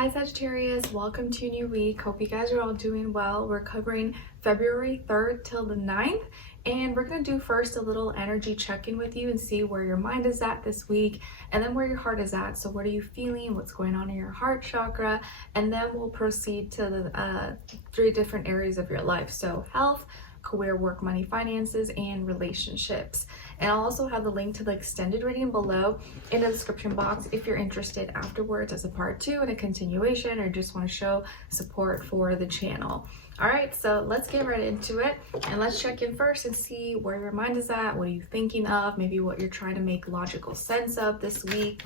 Hi Sagittarius, welcome to a new week. Hope you guys are all doing well. We're covering February 3rd till the 9th, and we're going to do first a little energy check-in with you and see where your mind is at this week, and then where your heart is at. So what are you feeling? What's going on in your heart chakra? And then we'll proceed to the 3 different areas of your life. So health, career, work, money, finances, and relationships. And I'll also have the link to the extended reading below in the description box if you're interested afterwards as a part 2 and a continuation, or just want to show support for the channel. All right, so let's get right into it, and let's check in first and see where your mind is at. What are you thinking of? Maybe what you're trying to make logical sense of this week.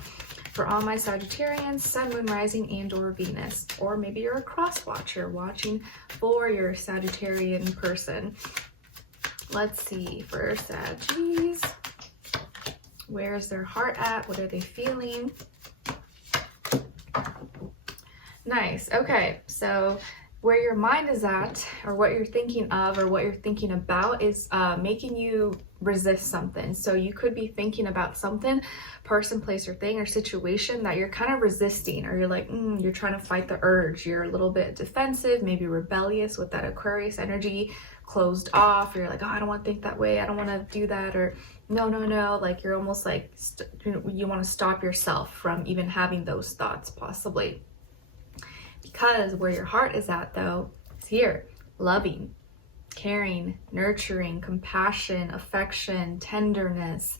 For all my Sagittarians, Sun, Moon, Rising, and or Venus. Or maybe you're a cross watcher watching for your Sagittarian person. Let's see, for Saggies, where's their heart at? What are they feeling? Nice. Okay, so where your mind is at, or what you're thinking of, or what you're thinking about is making you resist something. So you could be thinking about something, person, place, or thing, or situation that you're kind of resisting, or you're like, you're trying to fight the urge. You're a little bit defensive, maybe rebellious with that Aquarius energy, closed off. You're like, oh, I don't want to think that way. I don't want to do that. Or no. Like you're almost like, you want to stop yourself from even having those thoughts possibly. Because where your heart is at though, is here. Loving, caring, nurturing, compassion, affection, tenderness.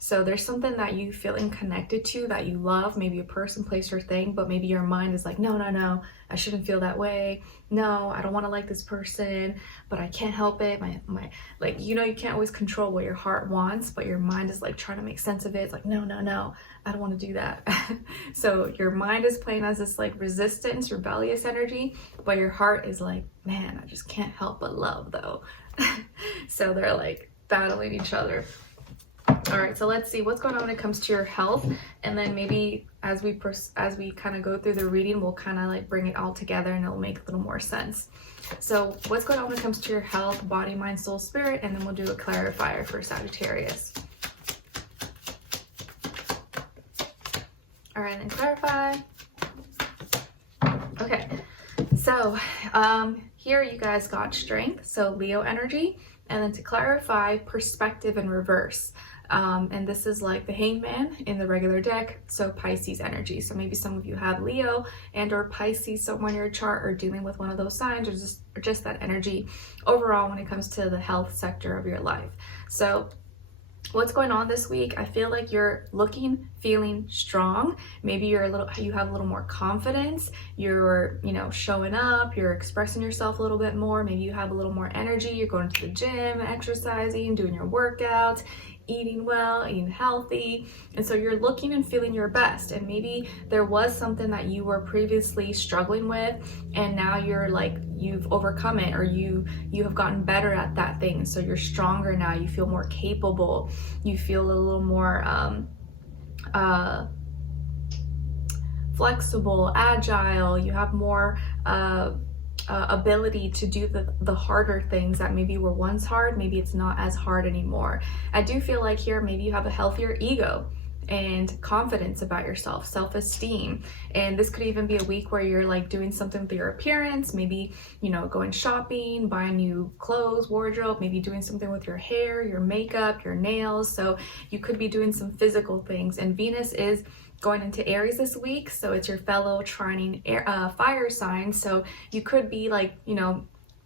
So there's something that you feeling connected to, that you love, maybe a person, place, or thing, but maybe your mind is like, no, I shouldn't feel that way. No, I don't want to like this person, but I can't help it. Like, you can't always control what your heart wants, but your mind is like trying to make sense of it. It's like, no, I don't want to do that. So your mind is playing as this like resistance, rebellious energy, but your heart is like, man, I just can't help but love though. So they're like battling each other. All right, so let's see what's going on when it comes to your health, and then maybe as we kind of go through the reading, we'll kind of like bring it all together and it'll make a little more sense. So what's going on when it comes to your health, body, mind, soul, spirit, and then we'll do a clarifier for Sagittarius. All right, then clarify. Okay, so here you guys got strength, so Leo energy, and then to clarify, perspective in reverse. And this is like the Hangman in the regular deck, so Pisces energy. So maybe some of you have Leo and or Pisces somewhere in your chart, or dealing with one of those signs, or just that energy overall when it comes to the health sector of your life. So what's going on this week? I feel like you're looking, feeling strong. Maybe you have a little more confidence. You're, showing up, you're expressing yourself a little bit more. Maybe you have a little more energy. You're going to the gym, exercising, doing your workouts, eating well, eating healthy. And so you're looking and feeling your best. And maybe there was something that you were previously struggling with, and now you're like, you've overcome it, or you have gotten better at that thing. So you're stronger now. You feel more capable. You feel a little more flexible, agile. You have more ability to do the harder things that maybe were once hard. Maybe it's not as hard anymore. I do feel like here maybe you have a healthier ego and confidence about yourself, self-esteem. And this could even be a week where you're like doing something with your appearance, maybe going shopping, buying new clothes, wardrobe, maybe doing something with your hair, your makeup, your nails. So you could be doing some physical things. And Venus is going into Aries this week, so it's your fellow trining fire sign. So you could be like,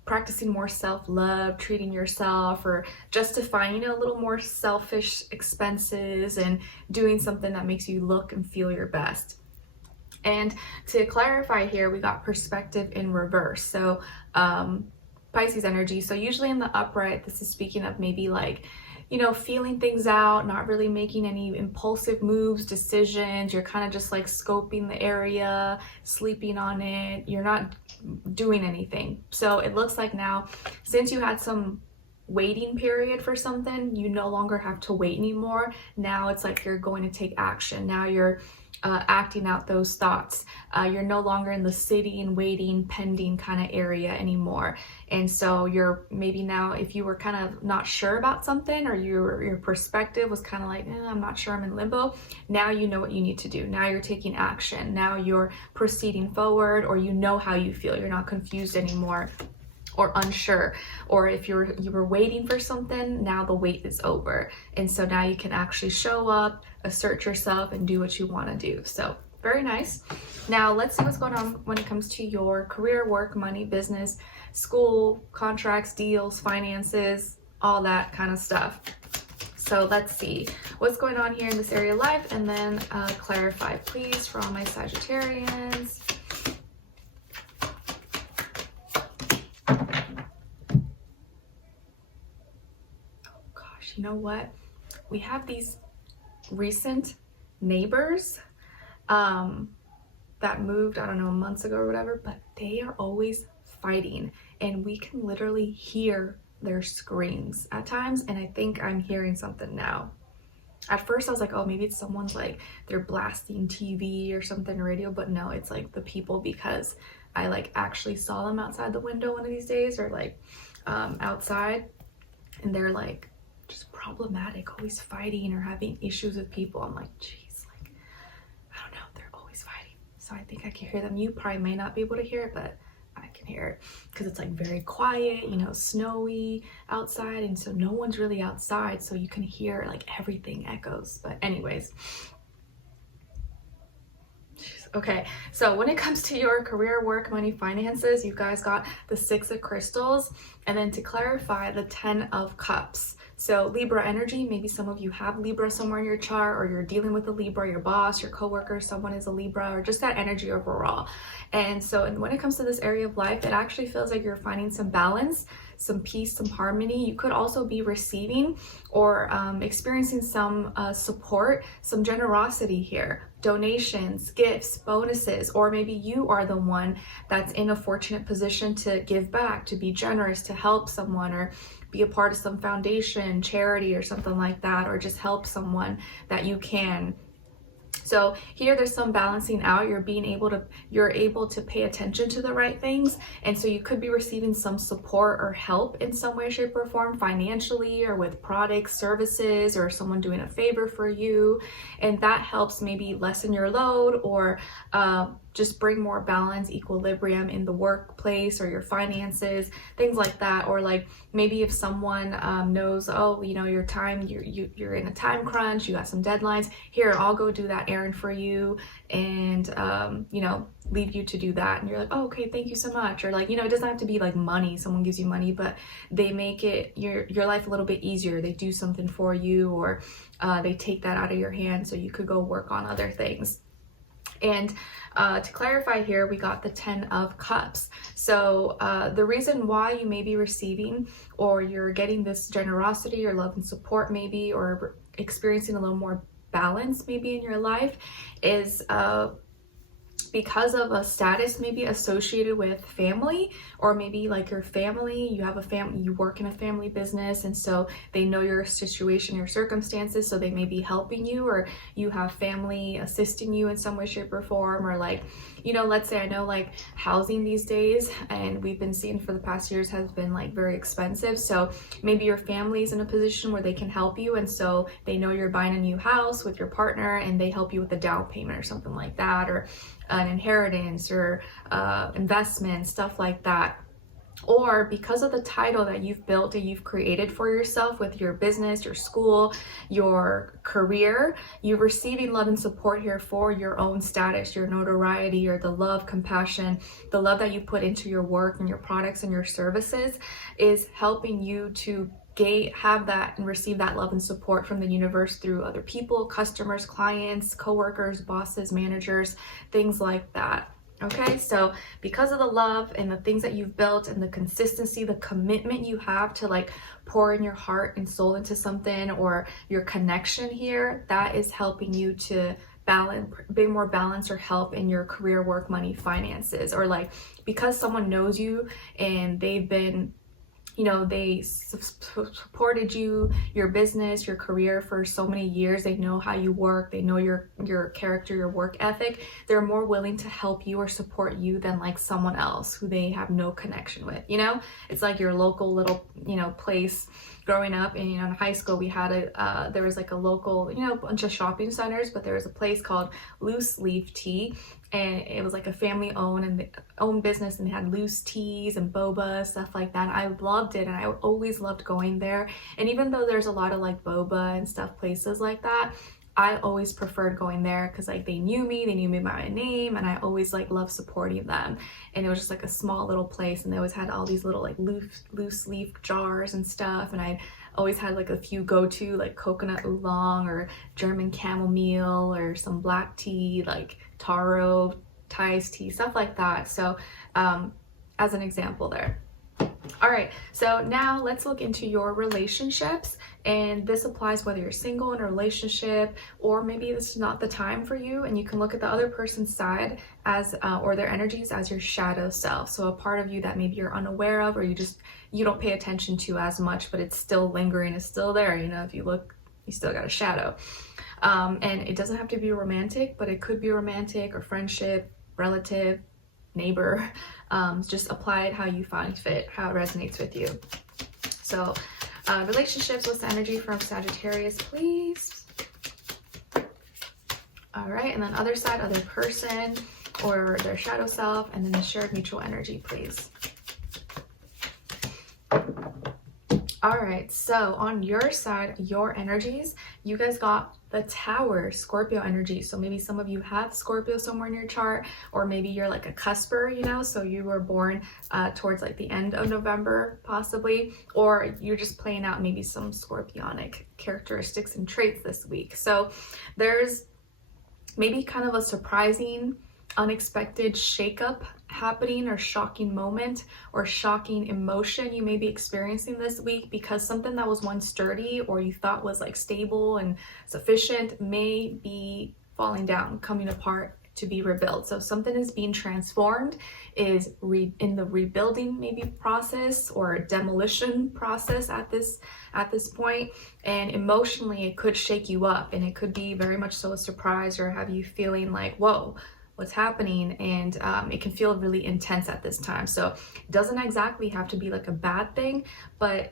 practicing more self-love, treating yourself, or justifying, a little more selfish expenses, and doing something that makes you look and feel your best. And to clarify here, we got perspective in reverse. So Pisces energy. So usually in the upright, this is speaking of maybe like, feeling things out, not really making any impulsive moves, decisions. You're kind of just like scoping the area, sleeping on it. You're not doing anything. So it looks like now, since you had some waiting period for something, you no longer have to wait anymore. Now it's like you're going to take action. Now you're acting out those thoughts. You're no longer in the sitting, waiting, pending kind of area anymore. And so you're maybe now, if you were kind of not sure about something, or your perspective was kind of like, I'm not sure, I'm in limbo. Now you know what you need to do. Now you're taking action. Now you're proceeding forward, or you know how you feel. You're not confused anymore or unsure. Or if you were waiting for something, now the wait is over. And so now you can actually show up, assert yourself, and do what you want to do. So very nice. Now let's see what's going on when it comes to your career, work, money, business, school, contracts, deals, finances, all that kind of stuff. So let's see what's going on here in this area of life, and then clarify, please, for all my Sagittarians. You know what? We have these recent neighbors that moved, I don't know, months ago or whatever, but they are always fighting, and we can literally hear their screams at times, and I think I'm hearing something now. At first I was like, oh, maybe it's someone's like they're blasting TV or something, radio, but no, it's like the people, because I like actually saw them outside the window one of these days, or like outside, and they're like just problematic, always fighting or having issues with people. I'm like, geez, like, I don't know, they're always fighting. So I think I can hear them. You probably may not be able to hear it, but I can hear it because it's like very quiet, you know, snowy outside, and so no one's really outside, so you can hear like everything echoes. But anyways, okay, so when it comes to your career, work, money, finances, you guys got the 6 of crystals, and then to clarify, the 10 of cups. So Libra energy, maybe some of you have Libra somewhere in your chart, or you're dealing with a Libra, your boss, your coworker, someone is a Libra, or just that energy overall. And so when it comes to this area of life, it actually feels like you're finding some balance, some peace, some harmony. You could also be receiving or experiencing some support, some generosity here. Donations, gifts, bonuses, or maybe you are the one that's in a fortunate position to give back, to be generous, to help someone, or be a part of some foundation, charity, or something like that, or just help someone that you can. So here there's some balancing out. You're able to pay attention to the right things, and so you could be receiving some support or help in some way, shape, or form, financially, or with products, services, or someone doing a favor for you, and that helps maybe lessen your load, or just bring more balance, equilibrium in the workplace or your finances, things like that. Or like maybe if someone knows, oh, you know, your time, you're in a time crunch, you got some deadlines, here, I'll go do that errand for you, and you know, leave you to do that, and you're like, oh, okay, thank you so much. Or like, you know, it doesn't have to be like money, someone gives you money, but they make it your life a little bit easier. They do something for you, or they take that out of your hand so you could go work on other things. And to clarify here, we got the 10 of cups. So the reason why you may be receiving, or you're getting this generosity or love and support maybe, or experiencing a little more balance maybe in your life, is because of a status maybe associated with family, or maybe like your family, you have a family, you work in a family business, and so they know your situation, your circumstances, so they may be helping you, or you have family assisting you in some way, shape, or form. Or like, you know, let's say, I know like housing these days, and we've been seeing for the past years, has been like very expensive, so maybe your family's in a position where they can help you, and so they know you're buying a new house with your partner, and they help you with the down payment or something like that, or an inheritance, or investment, stuff like that. Or because of the title that you've built and you've created for yourself with your business, your school, your career, you're receiving love and support here for your own status, your notoriety, or the love, compassion, the love that you put into your work and your products and your services is helping you to have that and receive that love and support from the universe through other people, customers, clients, coworkers, bosses, managers, things like that. Okay, so because of the love and the things that you've built, and the consistency, the commitment you have to like pour in your heart and soul into something, or your connection here, that is helping you to bring more balance or help in your career, work, money, finances. Or like because someone knows you and they've been you know, they supported you, your business, your career for so many years. They know how you work. They know your character, your work ethic. They're more willing to help you or support you than like someone else who they have no connection with, you know? It's like your local little, you know, place. Growing up in, you know, in high school, we had there was like a local, you know, bunch of shopping centers, but there was a place called Loose Leaf Tea, and it was like a family owned business, and they had loose teas and boba, stuff like that. I loved it, and I always loved going there. And even though there's a lot of like boba and stuff places like that, I always preferred going there because like they knew me by my name, and I always like loved supporting them. And it was just like a small little place, and they always had all these little like loose leaf jars and stuff, and I always had like a few go-to like coconut oolong or German chamomile or some black tea like taro, Thai's tea, stuff like that. So as an example there. All right, so now let's look into your relationships, and this applies whether you're single in a relationship, or maybe this is not the time for you, and you can look at the other person's side as or their energies as your shadow self. So a part of you that maybe you're unaware of, or you don't pay attention to as much, but it's still lingering, it's still there. You know, if you look, you still got a shadow. And it doesn't have to be romantic, but it could be romantic or friendship, relative, neighbor. Just apply it how you find fit, how it resonates with you. So relationships, what's the energy from Sagittarius, please? All right, and then other side, other person or their shadow self, and then the shared mutual energy, please. All right, so on your side, your energies, you guys got the Tower, Scorpio energy. So maybe some of you have Scorpio somewhere in your chart, or maybe you're like a cusper, you know, so you were born towards like the end of November possibly, or you're just playing out maybe some scorpionic characteristics and traits this week. So there's maybe kind of a surprising, unexpected shakeup happening, or shocking moment or shocking emotion you may be experiencing this week, because something that was once sturdy or you thought was like stable and sufficient may be falling down, coming apart to be rebuilt. So something is being transformed, is in the rebuilding maybe process or demolition process at this point. And emotionally it could shake you up, and it could be very much so a surprise, or have you feeling like, whoa, what's happening? And it can feel really intense at this time. So it doesn't exactly have to be like a bad thing, but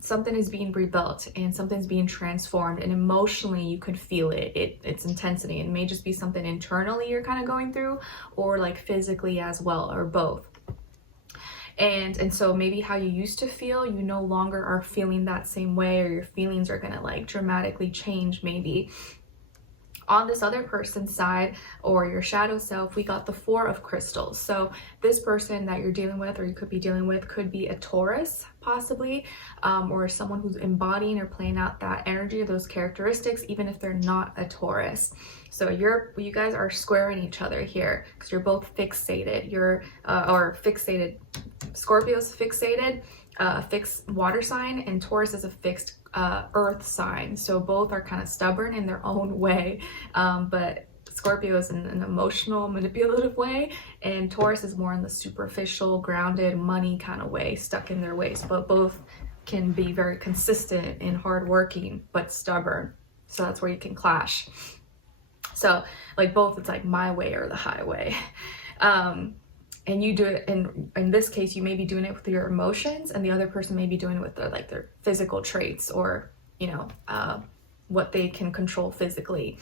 something is being rebuilt and something's being transformed, and emotionally you could feel its intensity. It may just be something internally you're kind of going through, or like physically as well, or both. And so maybe how you used to feel, you no longer are feeling that same way, or your feelings are gonna like dramatically change maybe. On this other person's side, or your shadow self, we got the Four of Crystals. So this person that you're dealing with, or you could be dealing with, could be a Taurus possibly, or someone who's embodying or playing out that energy, those characteristics, even if they're not a Taurus. So you guys are squaring each other here, because you're both fixated. Or fixated. Scorpio's fixated, a fixed water sign, and Taurus is a fixed earth sign. So both are kind of stubborn in their own way, but Scorpio is in an emotional, manipulative way, and Taurus is more in the superficial, grounded, money kind of way, stuck in their ways. But both can be very consistent and hardworking, but stubborn. So that's where you can clash. So like both, it's like my way or the highway. And you do it in this case, you may be doing it with your emotions, and the other person may be doing it with their physical traits, or you know, what they can control physically.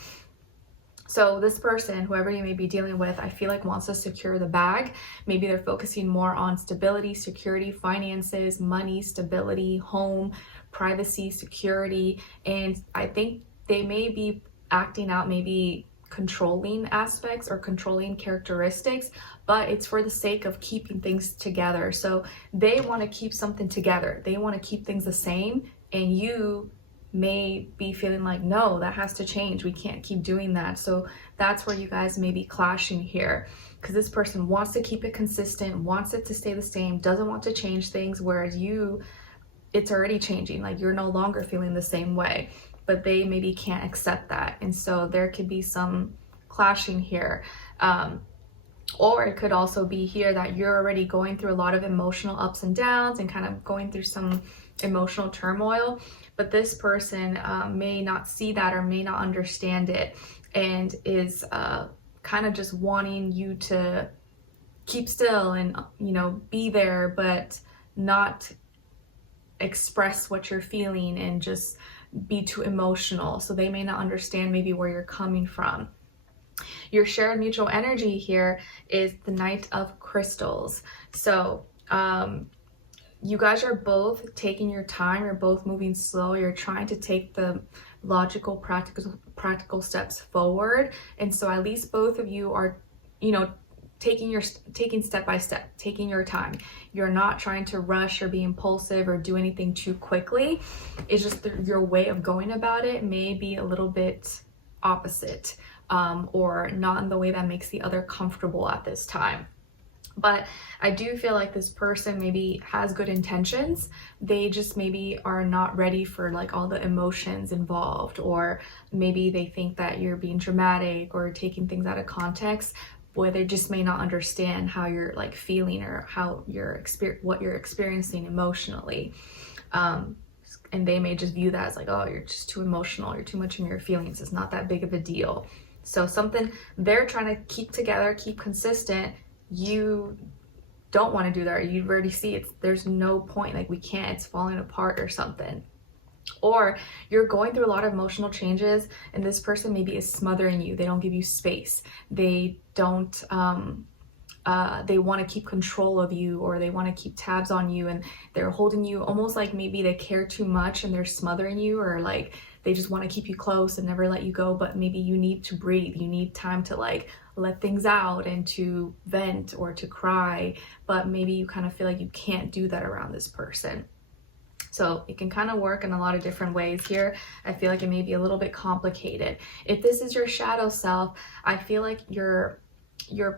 So this person, whoever you may be dealing with, I feel like wants to secure the bag. Maybe they're focusing more on stability, security, finances, money, stability, home, privacy, security. And I think they may be acting out maybe controlling aspects or controlling characteristics, but it's for the sake of keeping things together. So they want to keep something together. They want to keep things the same, and you may be feeling like, no, that has to change. We can't keep doing that. So that's where you guys may be clashing here, because this person wants to keep it consistent, wants it to stay the same, doesn't want to change things, whereas you, it's already changing. Like you're no longer feeling the same way, but they maybe can't accept that. And so there could be some clashing here. Or it could also be here that you're already going through a lot of emotional ups and downs and kind of going through some emotional turmoil, but this person may not see that or may not understand it, and is kind of just wanting you to keep still and, you know, be there, but not express what you're feeling and just be too emotional. So they may not understand maybe where you're coming from. Your shared mutual energy here is the Knight of Crystals. So you guys are both taking your time, you're both moving slow, you're trying to take the logical, practical steps forward. And so at least both of you are, you know, taking step by step, taking your time. You're not trying to rush or be impulsive or do anything too quickly. It's just your way of going about it may be a little bit opposite, or not in the way that makes the other comfortable at this time. But I do feel like this person maybe has good intentions. They just maybe are not ready for like all the emotions involved, or maybe they think that you're being dramatic or taking things out of context, where they just may not understand how you're like feeling or how what you're experiencing emotionally. And they may just view that as like, oh, you're just too emotional, you're too much in your feelings, it's not that big of a deal. So something they're trying to keep together, keep consistent, you don't want to do that, or you already see there's no point, like we can't, it's falling apart or something. Or you're going through a lot of emotional changes and this person maybe is smothering you. They don't give you space. They don't, they want to keep control of you, or they want to keep tabs on you, and they're holding you almost like maybe they care too much and they're smothering you, or like they just want to keep you close and never let you go, but maybe you need to breathe. You need time to like let things out and to vent or to cry, but maybe you kind of feel like you can't do that around this person. So it can kind of work in a lot of different ways here. I feel like it may be a little bit complicated. If this is your shadow self, I feel like your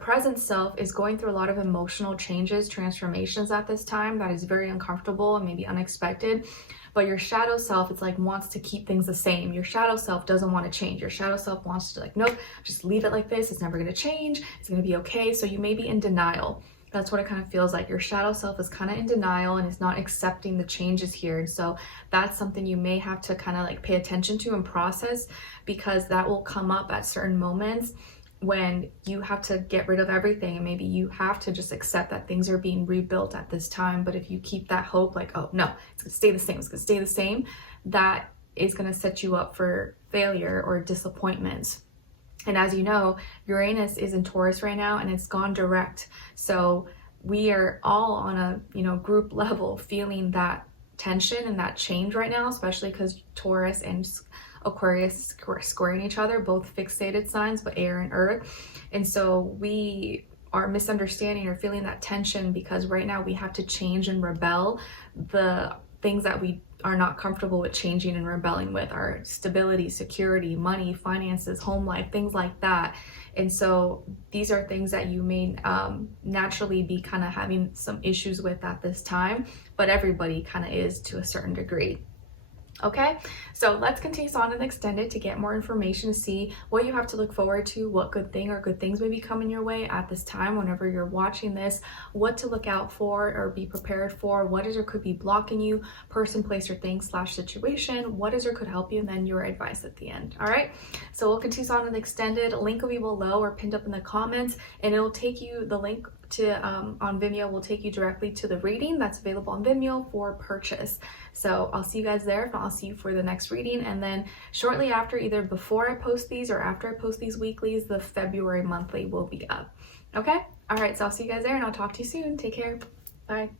present self is going through a lot of emotional changes, transformations at this time that is very uncomfortable and maybe unexpected. But your shadow self, it's like wants to keep things the same. Your shadow self doesn't want to change. Your shadow self wants to like, nope, just leave it like this. It's never going to change. It's going to be okay. So you may be in denial. That's what it kind of feels like. Your shadow self is kind of in denial and is not accepting the changes here. And so that's something you may have to kind of like pay attention to and process, because that will come up at certain moments when you have to get rid of everything, and maybe you have to just accept that things are being rebuilt at this time. But if you keep that hope like, oh no, it's gonna stay the same, it's gonna stay the same, that is gonna set you up for failure or disappointments. And as you know, Uranus is in Taurus right now and it's gone direct. So we are all on a, you know, group level feeling that tension and that change right now, especially because Taurus and Aquarius squaring each other, both fixated signs, but air and earth. And so we are misunderstanding or feeling that tension because right now we have to change and rebel. The things that we are not comfortable with changing and rebelling with are stability, security, money, finances, home life, things like that. And so these are things that you may naturally be kind of having some issues with at this time, but everybody kind of is to a certain degree. Okay, so let's continue on and extend it to get more information, to see what you have to look forward to, what good thing or good things may be coming your way at this time whenever you're watching this, what to look out for or be prepared for, what is or could be blocking you, person, place, or thing / situation, what is or could help you, and then your advice at the end. All right, so we'll continue on and extended. Link will be below or pinned up in the comments, and it will take you, the link to on Vimeo will take you directly to the reading that's available on Vimeo for purchase. So I'll see you guys there. If not, I'll see you for the next reading. And then shortly after, either before I post these or after I post these weeklies, the February monthly will be up. Okay? All right, so I'll see you guys there and I'll talk to you soon. Take care. Bye.